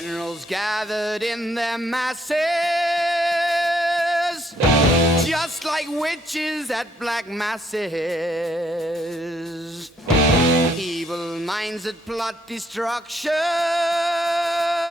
Generals gathered in their masses, just like witches at black masses. Evil minds that plot destruction